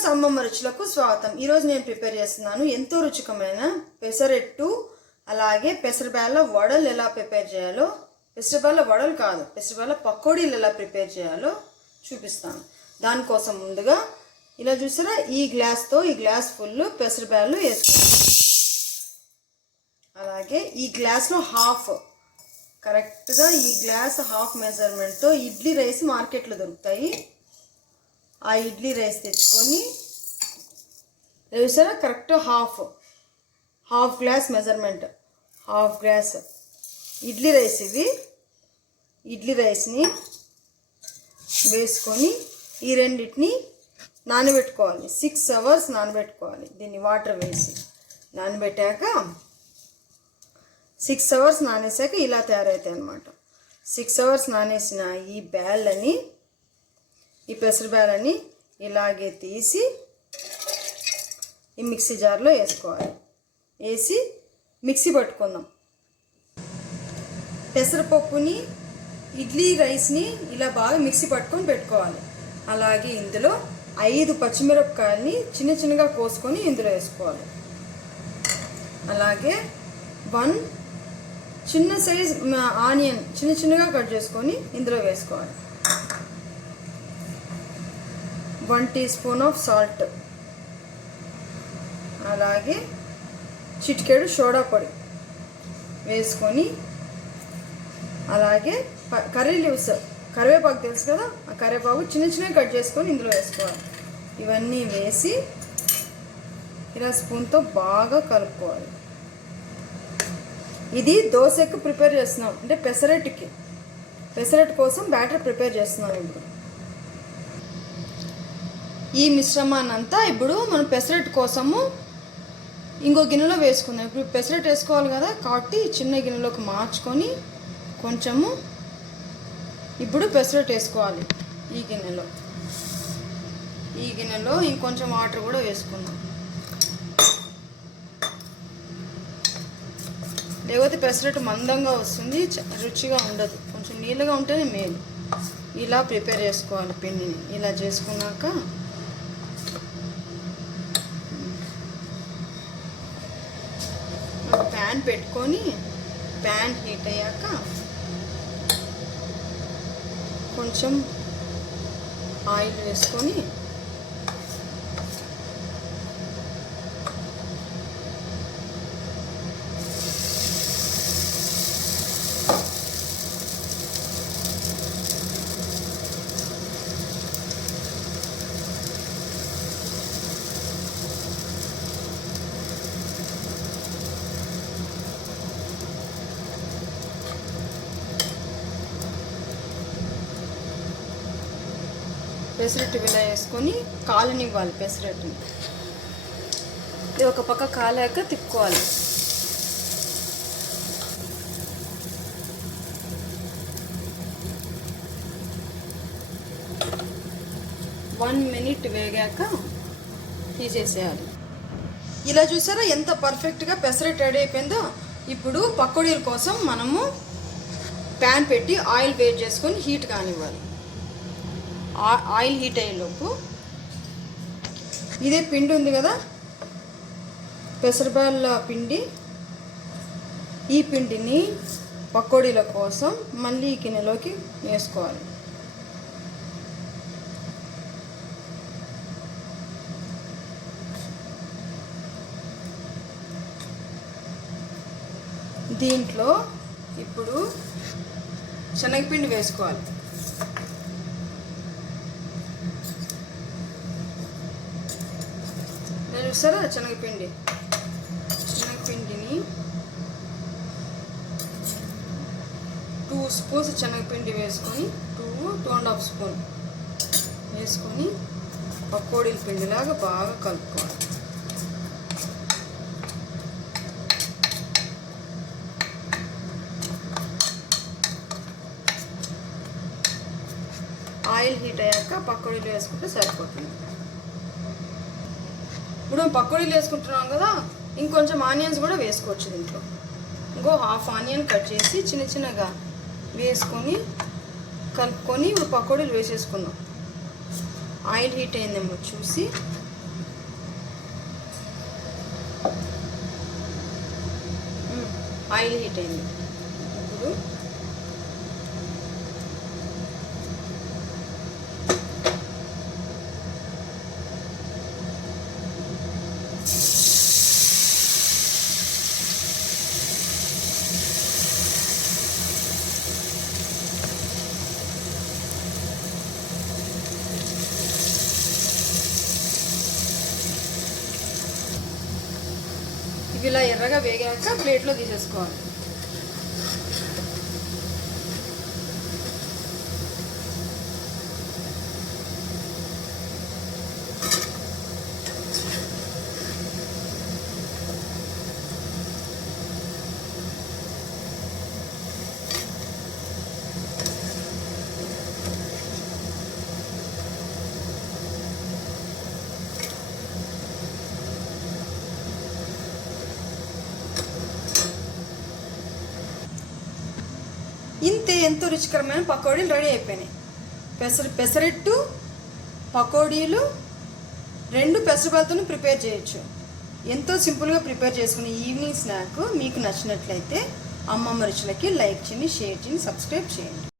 Viewers, అమ్మమ్మ రుచులకు స్వాగతం. ఈరోజు నేను ప్రిపేర్ చేస్తున్నాను ఎంతో రుచికరమైన పెసరట్టు అలాగే పెసరబ్యాళ్ళ వడలు ఎలా ప్రిపేర్ చేయాలో, పెసరబ్యాళ్ళ వడలు కాదు, పెసరబ్యాళ్ళ పకోడీలు ఎలా ప్రిపేర్ చేయాలో చూపిస్తాను. దానికోసం ముందుగా ఇలా చూసారా, ఈ గ్లాస్ ఫుల్ పెసరబ్యాళ్ళు వేసుకోండి. అలాగే ఈ గ్లాస్లో హాఫ్, కరెక్ట్గా ఈ గ్లాస్ హాఫ్ మెజర్మెంట్తో ఇడ్లీ రైస్ మార్కెట్లో దొరుకుతాయి. ఆ ఇడ్లీ రైస్ తెచ్చుకొని చూసారా, correct half glass measurement, half glass idli rice. ఇది ఇడ్లీ రైస్ని వేసుకొని ఈ రెండింటిని నానబెట్టుకోవాలి. 6 hours నానబెట్టుకోవాలి. దీన్ని వాటర్ వేసి నానబెట్టాక 6 hours నానేసాక ఇలా తయారవుతాయి అన్నమాట. 6 hours నానేసిన ఈ బ్యాళ్ళని, ఈ పెసరబ్యాళ్ళని ఇలాగే తీసి ఈ మిక్సీ జార్లో వేసుకోవాలి. వేసి మిక్సీ పట్టుకుందాం. పెసరపప్పుని, ఇడ్లీ రైస్ని ఇలా బాగా మిక్సీ పట్టుకొని పెట్టుకోవాలి. అలాగే ఇందులో 5 పచ్చిమిరపకాయలని చిన్న చిన్నగా కోసుకొని ఇందులో వేసుకోవాలి. అలాగే 1 చిన్న సైజ్ ఆనియన్ చిన్న చిన్నగా కట్ చేసుకొని ఇందులో వేసుకోవాలి. 1 teaspoon ఆఫ్ సాల్ట్, అలాగే చిటికెడు సోడా పొడి వేసుకొని, అలాగే కర్రీ లీవ్స్, కరివేపాకు తెలుసు కదా, ఆ కరివేపాకు చిన్న చిన్నగా కట్ చేసుకొని ఇందులో వేసుకోవాలి. ఇవన్నీ వేసి ఇలా స్పూన్తో బాగా కలుపుకోవాలి. ఇది దోశకు ప్రిపేర్ చేస్తున్నాం, అంటే పెసరట్టు కోసం బ్యాటర్ ప్రిపేర్ చేస్తున్నాం. ఇప్పుడు ఈ మిశ్రమాన్ని అంతా ఇప్పుడు మనం పెసరట్టు కోసము ఇంకో గిన్నెలో వేసుకుందాం. ఇప్పుడు పెసరట్టు వేసుకోవాలి కదా, కాబట్టి చిన్న గిన్నెలోకి మార్చుకొని కొంచెము ఇప్పుడు పెసరట్టు వేసుకోవాలి. ఈ గిన్నెలో ఇంకొంచెం వాటర్ కూడా వేసుకుందాం. లేకపోతే పెసరట్టు మందంగా వస్తుంది, రుచిగా ఉండదు. కొంచెం నీళ్ళగా ఉంటేనే మేలు. ఇలా ప్రిపేర్ చేసుకోవాలి పిండిని. ఇలా చేసుకున్నాక ప్యాన్ పెట్టుకొని, ప్యాన్ హీట్ అయ్యాక కొంచెం ఆయిల్ వేసుకొని పెసరట్టు ఇలా వేసుకొని కాలనివ్వాలి. పెసరట్టుని ఇది ఒక పక్క కాలాక తిప్పుకోవాలి. వన్ మినిట్ వేగాక తీసేసేయాలి. ఇలా చూసారా ఎంత పర్ఫెక్ట్గా పెసరట్టు రెడీ అయిపోయిందో. ఇప్పుడు పకోడీల కోసం మనము ప్యాన్ పెట్టి ఆయిల్ వేడి చేసుకొని హీట్ కానివ్వాలి. ఆయిల్ హీట్ అయ్యేలోపు ఇదే పిండి ఉంది కదా, పెసరబ్యాళ్ళ పిండి, ఈ పిండిని పకోడీల కోసం మళ్ళీ ఈ గిన్నెలోకి వేసుకోవాలి. దీంట్లో ఇప్పుడు శనగపిండి వేసుకోవాలి. చూసారా, శనగపిండిని 2 స్పూన్స్ శనగపిండి వేసుకొని 2.5 స్పూన్ వేసుకొని పకోడీల పిండిలాగా బాగా కలుపుకోవాలి. ఆయిల్ హీట్ అయ్యాక పకోడీలు వేసుకుంటే సరిపోతుంది. ఇప్పుడు పకోడీలు వేసుకుంటున్నాం కదా, ఇంకొంచెం ఆనియన్స్ కూడా వేసుకోవచ్చు దీంట్లో. ఇంకో హాఫ్ ఆనియన్ కట్ చేసి చిన్న చిన్నగా వేసుకొని కలుపుకొని ఇప్పుడు పకోడీలు వేసేసుకుందాం. ఆయిల్ హీట్ అయిందేమో చూసి ఆయిల్ హీట్ అయింది. ఇప్పుడు ఇవి ఇలా ఎర్రగా వేగాక ప్లేట్లో తీసేసుకోవాలి. ఇంతే, ఎంతో రుచికరమైన పకోడీలు రెడీ అయిపోయినాయి. పెసరట్టు పకోడీలు రెండు పెసరబాలతోనే ప్రిపేర్ చేయొచ్చు. ఎంతో సింపుల్గా ప్రిపేర్ చేసుకునే ఈవినింగ్ స్నాక్ మీకు నచ్చినట్లయితే అమ్మమ్మ రుచులకి లైక్ చేయండి, షేర్ చేయండి, సబ్స్క్రైబ్ చేయండి.